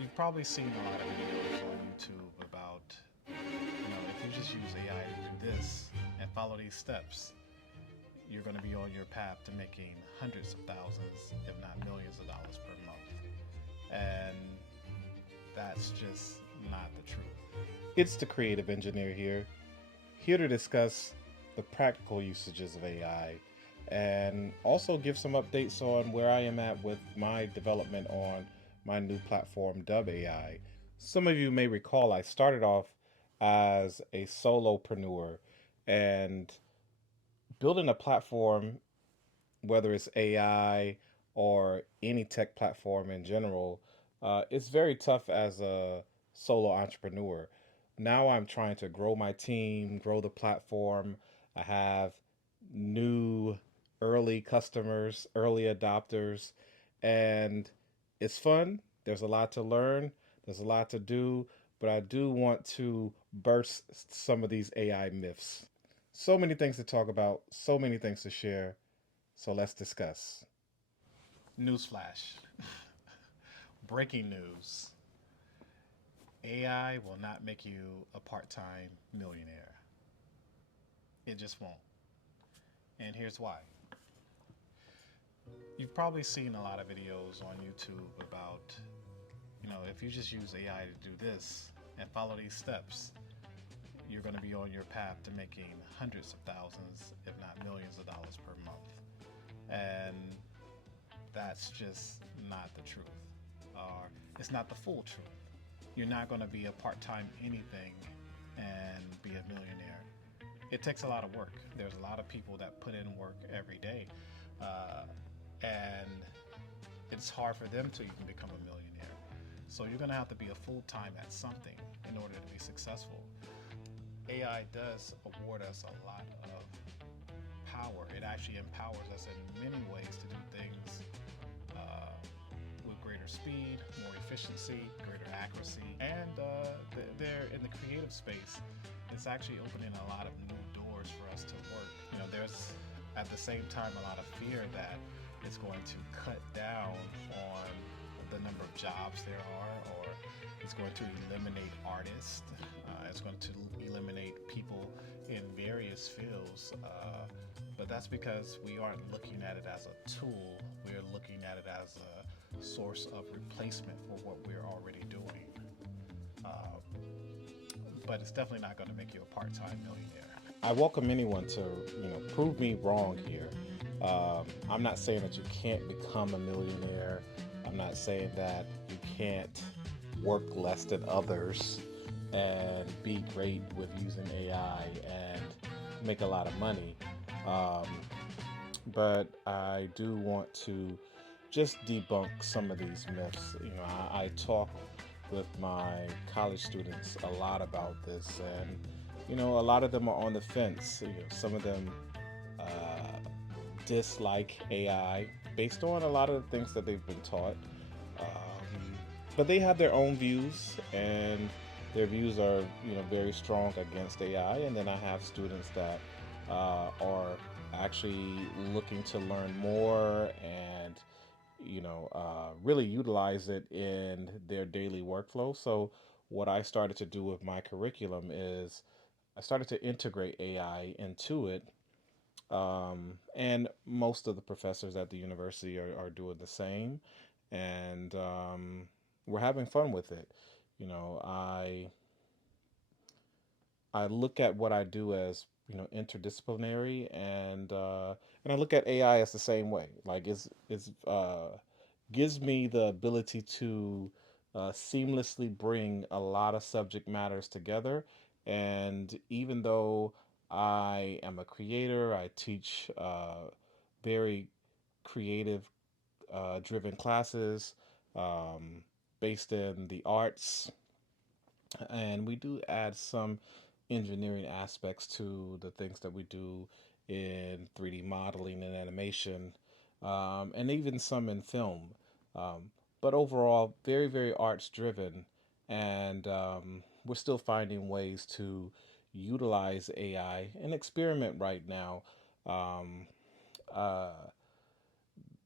You've probably seen a lot of videos on YouTube about, if you just use AI to do this and follow these steps, you're going to be on your path to making hundreds of thousands, if not millions of dollars per month. And that's just not the truth. It's the creative engineer here to discuss the practical usages of AI and also give some updates on where I am at with my development on my new platform, Dub AI. Some of you may recall I started off as a solopreneur and building a platform, whether it's AI or any tech platform in general, it's very tough as a solo entrepreneur. Now I'm trying to grow my team, grow the platform. I have new early customers, early adopters, and it's fun. There's a lot to learn, there's a lot to do, but I do want to burst some of these AI myths. So many things to talk about, so many things to share. So let's discuss. Newsflash. Breaking news. AI will not make you a part time millionaire. It just won't. And here's why. You've probably seen a lot of videos on YouTube about, if you just use AI to do this and follow these steps, you're going to be on your path to making hundreds of thousands, if not millions of dollars per month. And that's just not the truth. Or it's not the full truth. You're not going to be a part time anything and be a millionaire. It takes a lot of work. There's a lot of people that put in work every day. And it's hard for them to even become a millionaire. So you're going to have to be a full time at something in order to be successful. AI does award us a lot of power. It actually empowers us in many ways to do things with greater speed, more efficiency, greater accuracy, and there in the creative space, it's actually opening a lot of new doors for us to work. There's at the same time a lot of fear that it's going to cut down on the number of jobs there are, or it's going to eliminate artists. It's going to eliminate people in various fields. But that's because we aren't looking at it as a tool. We're looking at it as a source of replacement for what we're already doing. But it's definitely not going to make you a part-time millionaire. I welcome anyone to prove me wrong here. I'm not saying that you can't become a millionaire. I'm not saying that you can't work less than others and be great with using AI and make a lot of money. Um, but I do want to just debunk some of these myths. I talk with my college students a lot about this, and a lot of them are on the fence. Some of them uh, dislike AI based on a lot of the things that they've been taught. But they have their own views, and their views are very strong against AI. And then I have students that are actually looking to learn more and really utilize it in their daily workflow. So what I started to do with my curriculum is I started to integrate AI into it, and most of the professors at the university are doing the same, and we're having fun with it. You know, I I look at what I do as interdisciplinary, and I look at AI as the same way. Like it's gives me the ability to seamlessly bring a lot of subject matters together. And even though I am a creator, I teach very creative driven classes um, based in the arts, and we do add some engineering aspects to the things that we do in 3D modeling and animation, and even some in film. Um, but overall, very, very arts driven, and we're still finding ways to utilize AI and experiment right now. Um, uh,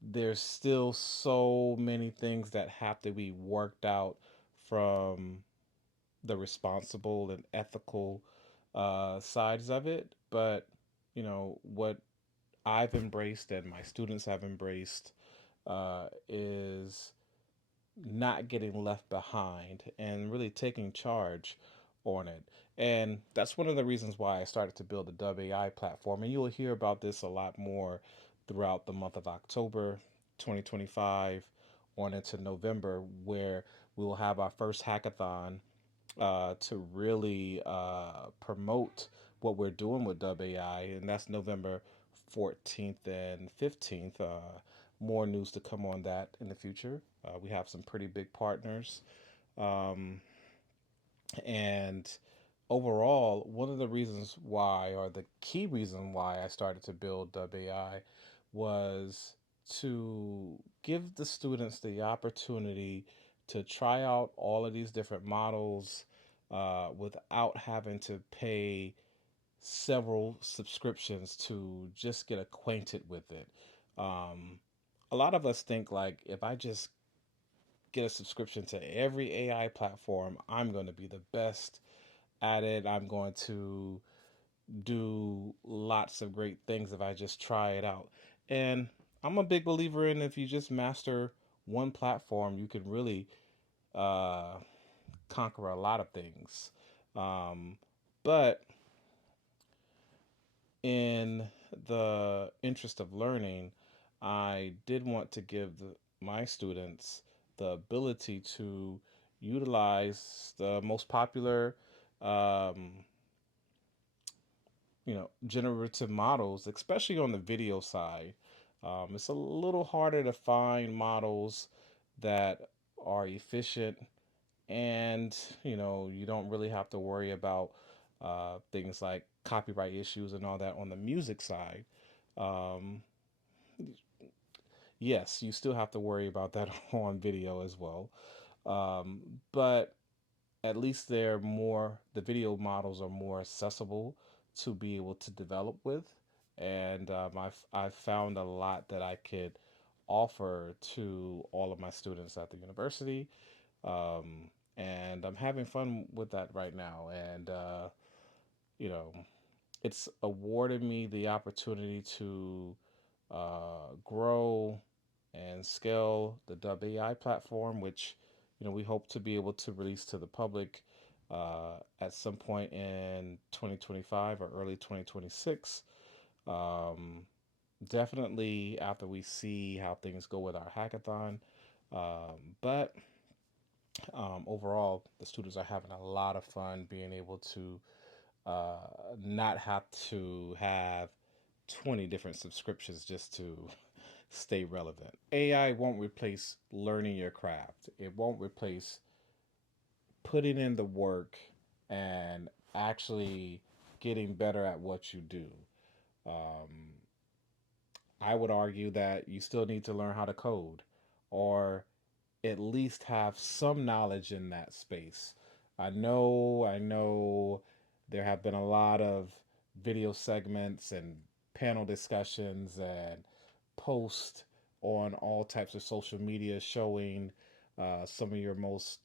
there's still so many things that have to be worked out from the responsible and ethical sides of it. But, what I've embraced and my students have embraced is not getting left behind and really taking charge on it. And that's one of the reasons why I started to build the Dub AI platform. And you'll hear about this a lot more throughout the month of October 2025 on into November, where we will have our first hackathon to really promote what we're doing with Dub AI, and that's November 14th and 15th. More news to come on that in the future. We have some pretty big partners. Um, and overall, one of the reasons why, or the key reason why I started to build Dub AI was to give the students the opportunity to try out all of these different models without having to pay several subscriptions to just get acquainted with it. Um, a lot of us think like if I just get a subscription to every AI platform, I'm going to be the best at it. I'm going to do lots of great things if I just try it out. And I'm a big believer in if you just master one platform, you can really uh, conquer a lot of things. Um, but in the interest of learning, I did want to give my students the ability to utilize the most popular um, generative models, especially on the video side. It's a little harder to find models that are efficient, and you don't really have to worry about things like copyright issues and all that on the music side. Um, yes, you still have to worry about that on video as well. Um, but at least the video models are more accessible to be able to develop with. And I've found a lot that I could offer to all of my students at the university. Um, and I'm having fun with that right now. And, you know, it's awarded me the opportunity to grow and scale the Dub AI platform, which we hope to be able to release to the public at some point in 2025 or early 2026. Um, Definitely after we see how things go with our hackathon. But Overall, the students are having a lot of fun being able to uh, not have to have 20 different subscriptions just to stay relevant. AI won't replace learning your craft. It won't replace putting in the work and actually getting better at what you do. Um, I would argue that you still need to learn how to code or at least have some knowledge in that space. I know there have been a lot of video segments and panel discussions and posts on all types of social media showing some of your most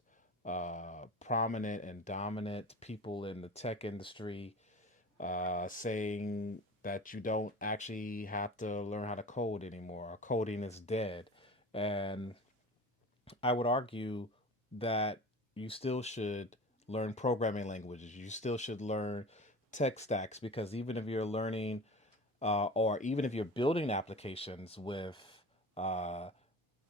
prominent and dominant people in the tech industry saying that you don't actually have to learn how to code anymore. Coding is dead. And I would argue that you still should learn programming languages. You still should learn tech stacks because even if you're learning or even if you're building applications with uh,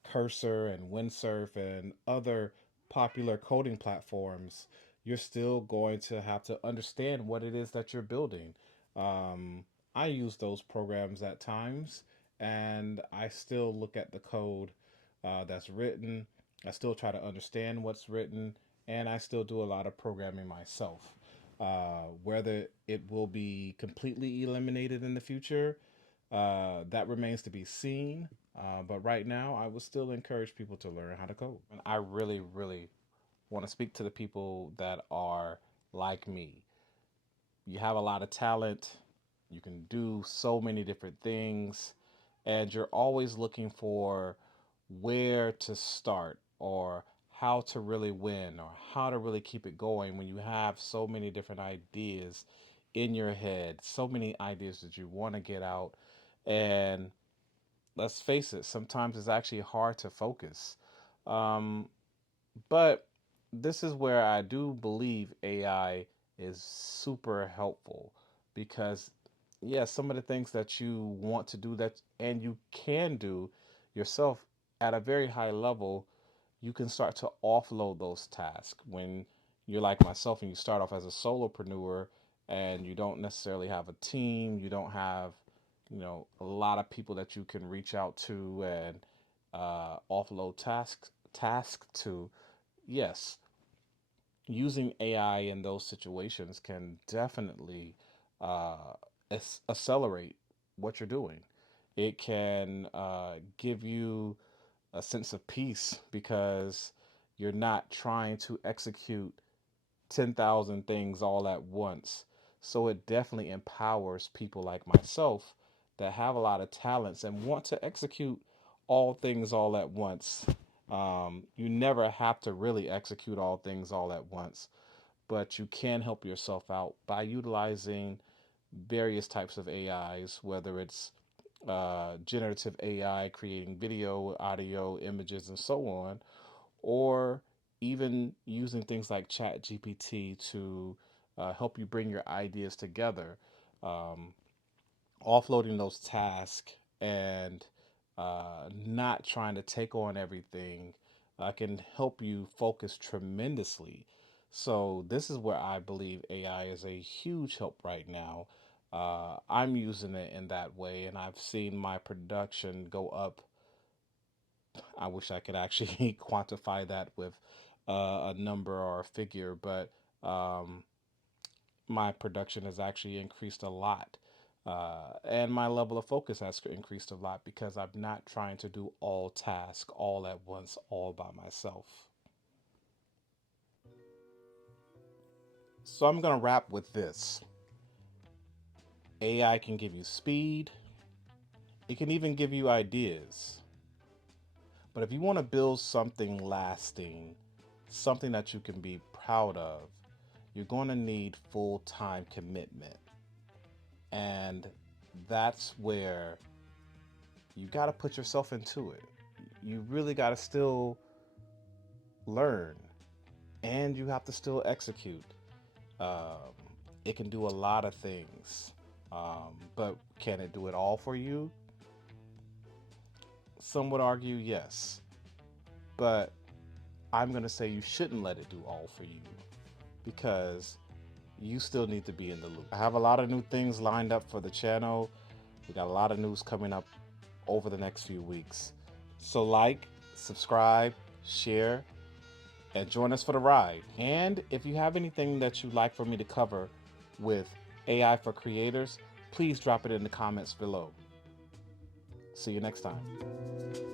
Cursor and Windsurf and other popular coding platforms, you're still going to have to understand what it is that you're building. Um, I use those programs at times, and I still look at the code that's written. I still try to understand what's written, and I still do a lot of programming myself. Whether it will be completely eliminated in the future, that remains to be seen. But right now, I would still encourage people to learn how to code. And I really, really want to speak to the people that are like me. You have a lot of talent, you can do so many different things, and you're always looking for where to start or how to really win or how to really keep it going when you have so many different ideas in your head, so many ideas that you want to get out. And let's face it, sometimes it's actually hard to focus. Um, but this is where I do believe AI is super helpful because, yeah, some of the things that you want to do that and you can do yourself at a very high level, you can start to offload those tasks when you're like myself and you start off as a solopreneur and you don't necessarily have a team, you don't have, a lot of people that you can reach out to and offload tasks to. Yes, using AI in those situations can definitely uh, accelerate what you're doing. It can give you a sense of peace because you're not trying to execute 10,000 things all at once. So it definitely empowers people like myself that have a lot of talents and want to execute all things all at once. You never have to really execute all things all at once, but you can help yourself out by utilizing various types of AIs, whether it's generative AI creating video, audio, images, and so on, or even using things like Chat GPT to help you bring your ideas together. Um, Offloading those tasks and not trying to take on everything can help you focus tremendously. So, this is where I believe AI is a huge help right now. I'm using it in that way, and I've seen my production go up. I wish I could actually quantify that with a number or a figure, but um, my production has actually increased a lot. And my level of focus has increased a lot because I'm not trying to do all tasks all at once, all by myself. So I'm going to wrap with this: AI can give you speed, it can even give you ideas. But if you want to build something lasting, something that you can be proud of, you're going to need full time commitment. And that's where you got to put yourself into it. You really got to still learn and you have to still execute. Um, it can do a lot of things, but can it do it all for you? Some would argue yes. But I'm going to say you shouldn't let it do all for you because you still need to be in the loop. I have a lot of new things lined up for the channel. We got a lot of news coming up over the next few weeks. So, like, subscribe, share, and join us for the ride. And if you have anything that you'd like for me to cover with AI for creators, please drop it in the comments below. See you next time.